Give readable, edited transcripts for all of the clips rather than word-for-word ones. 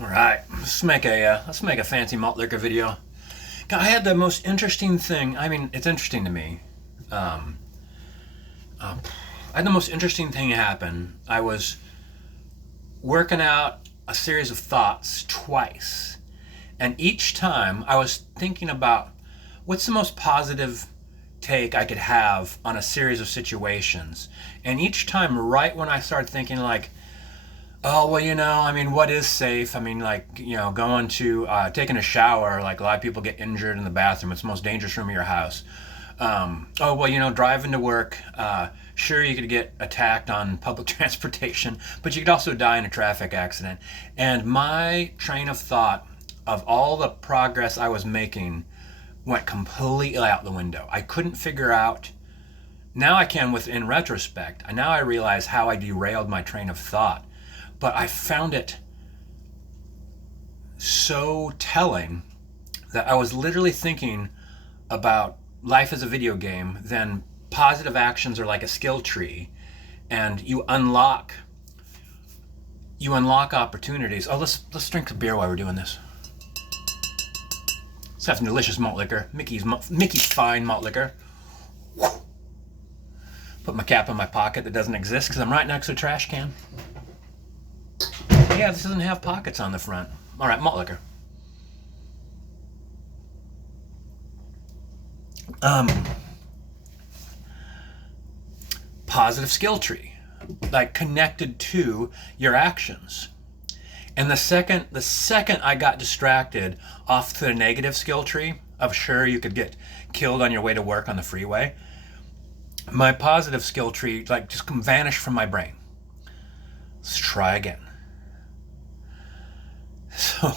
All right, let's make a fancy malt liquor video. I had the most interesting thing. I mean, it's interesting to me. Um, I had the most interesting thing happen. I was working out a series of thoughts twice, and each time I was thinking about what's the most positive take I could have on a series of situations. And each time, right when I started thinking like, oh, well, I mean, what is safe? I mean, like, going to, taking a shower, like a lot of people get injured in the bathroom. It's the most dangerous room of your house. Oh, well, driving to work, sure, you could get attacked on public transportation, but you could also die in a traffic accident. And my train of thought of all the progress I was making went completely out the window. I couldn't figure out. Now I can, in retrospect, now I realize how I derailed my train of thought. But I found it so telling that I was literally thinking about life as a video game, then positive actions are like a skill tree, and you unlock opportunities. Oh, let's drink a beer while we're doing this. Let's have some delicious malt liquor. Mickey's fine malt liquor. Put my cap in my pocket that doesn't exist because I'm right next to a trash can. Yeah, this doesn't have pockets on the front. All right, malt liquor. Positive skill tree, like connected to your actions. And the second I got distracted off to the negative skill tree of sure you could get killed on your way to work on the freeway, my positive skill tree like just vanished from my brain. Let's try again. So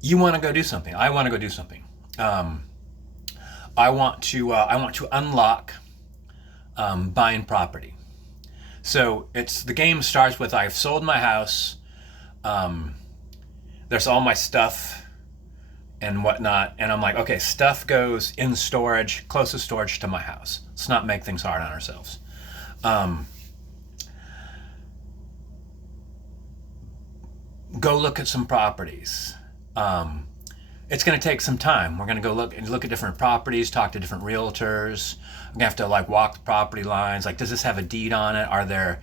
you want to go do something. I want to go do something. I want to unlock buying property. So the game starts with I've sold my house. There's all my stuff and whatnot, and I'm like, okay, stuff goes in storage, closest storage to my house. Let's not make things hard on ourselves. Go look at some properties. It's going to take some time. We're going to go look at different properties, talk to different realtors. I'm going to have to like walk the property lines. Like, does this have a deed on it? Are there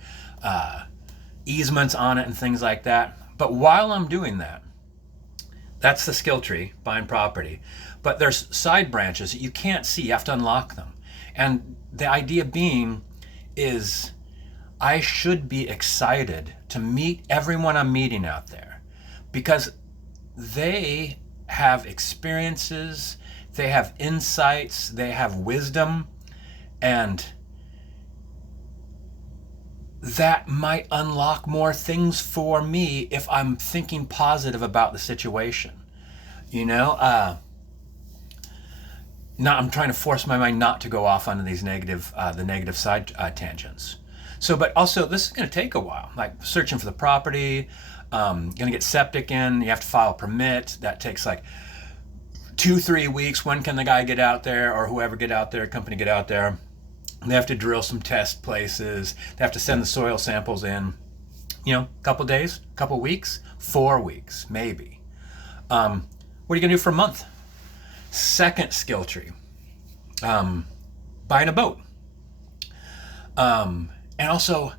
easements on it and things like that? But while I'm doing that, that's the skill tree, buying property. But there's side branches that you can't see. You have to unlock them. And the idea being is I should be excited to meet everyone I'm meeting out there because they have experiences, they have insights, they have wisdom, and that might unlock more things for me if I'm thinking positive about the situation. I'm trying to force my mind not to go off onto these the negative side tangents. So, but also this is going to take a while, like searching for the property, going to get septic in, you have to file a permit. That takes like 2-3 weeks. When can the guy get out there or whoever get out there, company get out there? They have to drill some test places. They have to send the soil samples in, a couple days, couple weeks, 4 weeks, maybe. What are you going to do for a month? Second skill tree, buying a boat. And also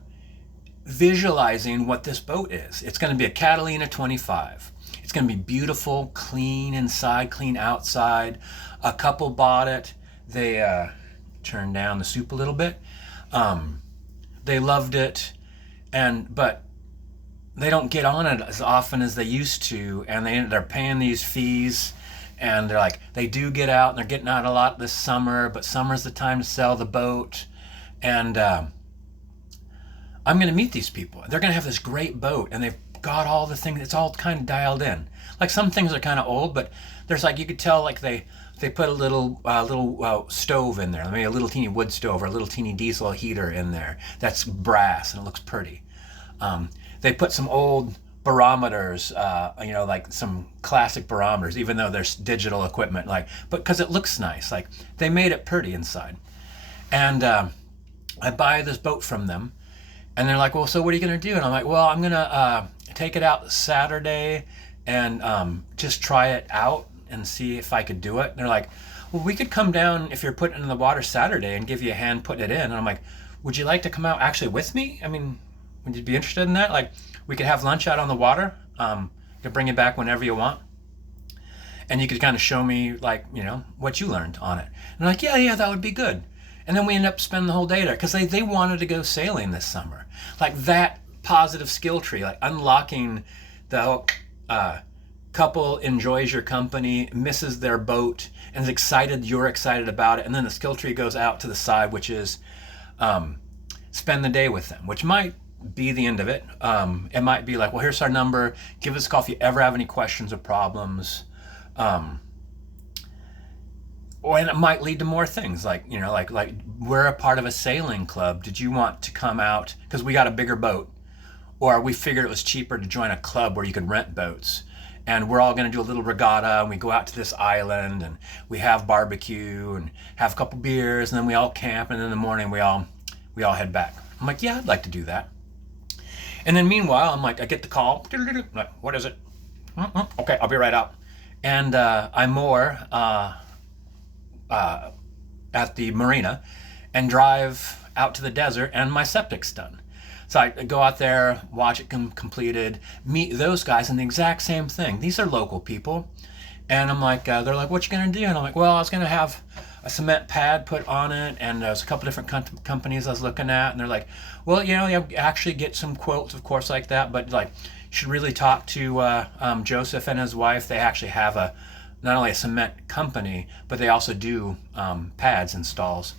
visualizing what this boat is. It's going to be a Catalina 25. It's going to be beautiful, clean inside, clean outside. A couple bought it. They turned down the soup a little bit. They loved it, but they don't get on it as often as they used to, and they're paying these fees. And they're like, they do get out, and they're getting out a lot this summer, but summer's the time to sell the boat. And I'm going to meet these people. They're going to have this great boat, and they've got all the things. It's all kind of dialed in. Like some things are kind of old, but there's like you could tell like they put a little stove in there, maybe a little teeny wood stove or a little teeny diesel heater in there. That's brass and it looks pretty. They put some old barometers, like some classic barometers, even though there's digital equipment, but because it looks nice, like they made it pretty inside. And I buy this boat from them, and they're like, well, so what are you going to do? And I'm like, well, I'm going to take it out Saturday and just try it out and see if I could do it. And they're like, well, we could come down if you're putting it in the water Saturday and give you a hand putting it in. And I'm like, would you like to come out actually with me? I mean, would you be interested in that? Like, we could have lunch out on the water. You could bring it back whenever you want. And you could kind of show me, like, what you learned on it. And they're like, yeah, that would be good. And then we end up spending the whole day there because they wanted to go sailing this summer. Like that positive skill tree, like unlocking the couple enjoys your company, misses their boat, and is excited you're excited about it. And then the skill tree goes out to the side, which is spend the day with them, which might be the end of it. It might be like, well, here's our number. Give us a call if you ever have any questions or problems. And it might lead to more things like we're a part of a sailing club. Did you want to come out because we got a bigger boat, or we figured it was cheaper to join a club where you could rent boats, and we're all going to do a little regatta, and we go out to this island and we have barbecue and have a couple beers, and then we all camp, and in the morning we all head back. I'm like, yeah, I'd like to do that. And then meanwhile, I'm like, I get the call. Like, what is it? Okay, I'll be right out. And I moor at the marina and drive out to the desert, and my septic's done. So I go out there, watch it completed, meet those guys, and the exact same thing. These are local people. And I'm like, they're like, what you gonna do? And I'm like, well, I was gonna have a cement pad put on it, and there's a couple different companies I was looking at, and they're like, well, you actually get some quotes, of course, like that, but like, you should really talk to Joseph and his wife. They actually have not only a cement company, but they also do pads installs.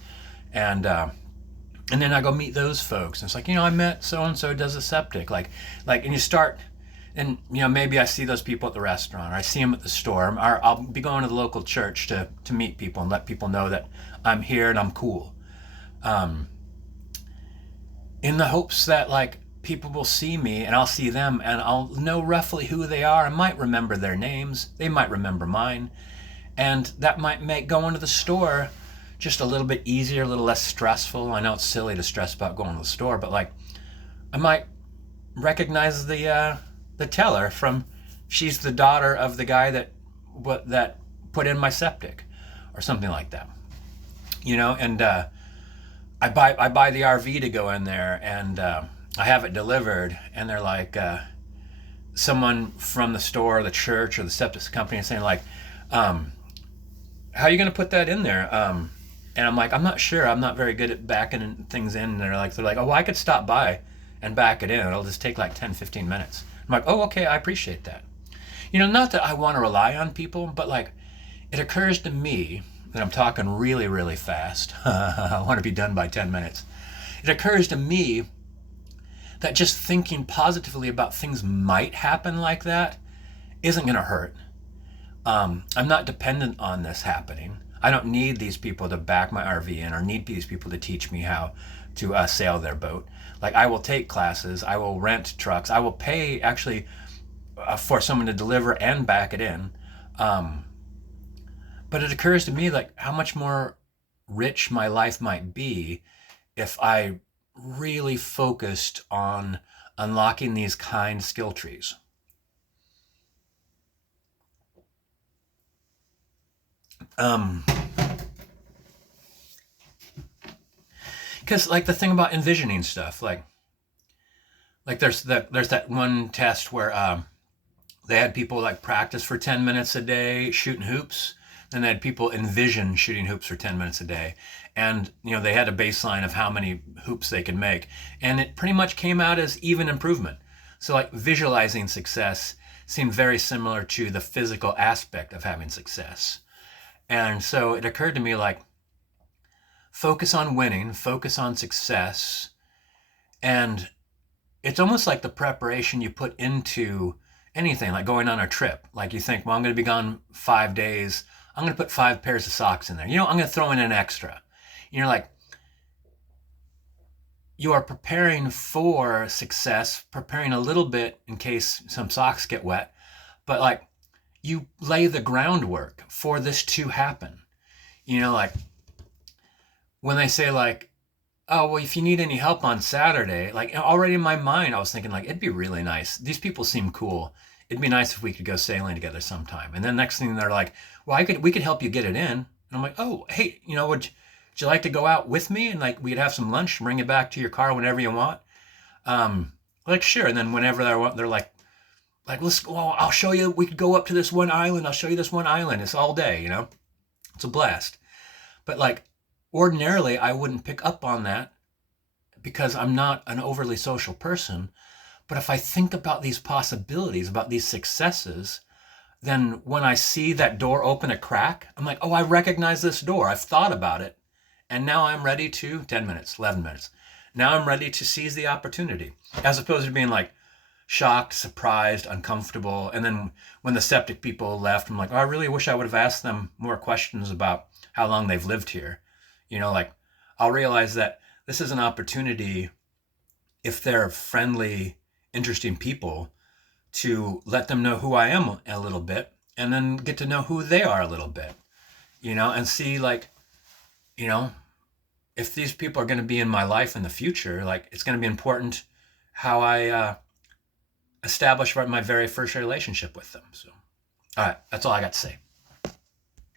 And then I go meet those folks. And it's like, I met so-and-so does a septic. And you start, and maybe I see those people at the restaurant, or I see them at the store, or I'll be going to the local church to meet people and let people know that I'm here and I'm cool. In the hopes that like people will see me and I'll see them and I'll know roughly who they are. I might remember their names. They might remember mine. And that might make going to the store just a little bit easier, a little less stressful. I know it's silly to stress about going to the store, but like I might recognize the teller from, she's the daughter of the guy that put in my septic or something like that. And I buy the RV to go in there, and I have it delivered, and they're like, someone from the store, or the church, or the septic company is saying like, how are you going to put that in there? And I'm like, I'm not sure. I'm not very good at backing things in. And they're like, oh, well, I could stop by and back it in. It'll just take like 10, 15 minutes. I'm like, oh, okay, I appreciate that. Not that I want to rely on people, but like, it occurs to me that I'm talking really, really fast. I want to be done by 10 minutes. It occurs to me that just thinking positively about things might happen like that isn't going to hurt. I'm not dependent on this happening. I don't need these people to back my RV in, or need these people to teach me how to sail their boat. Like, I will take classes, I will rent trucks, I will pay actually for someone to deliver and back it in. But it occurs to me like how much more rich my life might be if I really focused on unlocking these kind skill trees. Because like the thing about envisioning stuff, like there's that one test where they had people like practice for 10 minutes a day shooting hoops, and they had people envision shooting hoops for 10 minutes a day, and they had a baseline of how many hoops they could make, and it pretty much came out as even improvement. So like visualizing success seemed very similar to the physical aspect of having success. And so it occurred to me like, focus on winning, focus on success. And it's almost like the preparation you put into anything, like going on a trip. Like you think, well, I'm going to be gone 5 days. I'm going to put 5 pairs of socks in there. I'm going to throw in an extra. Like, you are preparing for success, preparing a little bit in case some socks get wet. But like, you lay the groundwork for this to happen. Like when they say like, oh, well, if you need any help on Saturday, like already in my mind, I was thinking like, it'd be really nice. These people seem cool. It'd be nice if we could go sailing together sometime. And then next thing they're like, well, we could help you get it in. And I'm like, oh, hey, would you like to go out with me? And like, we could have some lunch, bring it back to your car whenever you want. Like, sure. And then whenever they're like, let's go, oh, I'll show you, we could go up to this one island. I'll show you this one island. It's all day, it's a blast. But like, ordinarily, I wouldn't pick up on that because I'm not an overly social person. But if I think about these possibilities, about these successes, then when I see that door open a crack, I'm like, oh, I recognize this door. I've thought about it. And now I'm ready to, 10 minutes, 11 minutes. Now I'm ready to seize the opportunity, as opposed to being like shocked, surprised, uncomfortable. And then when the septic people left, I'm like, oh, I really wish I would have asked them more questions about how long they've lived here. Like I'll realize that this is an opportunity, if they're friendly, interesting people, to let them know who I am a little bit and then get to know who they are a little bit, and see like, you know, if these people are going to be in my life in the future, like it's going to be important how I establish my very first relationship with them. So, all right, that's all I got to say.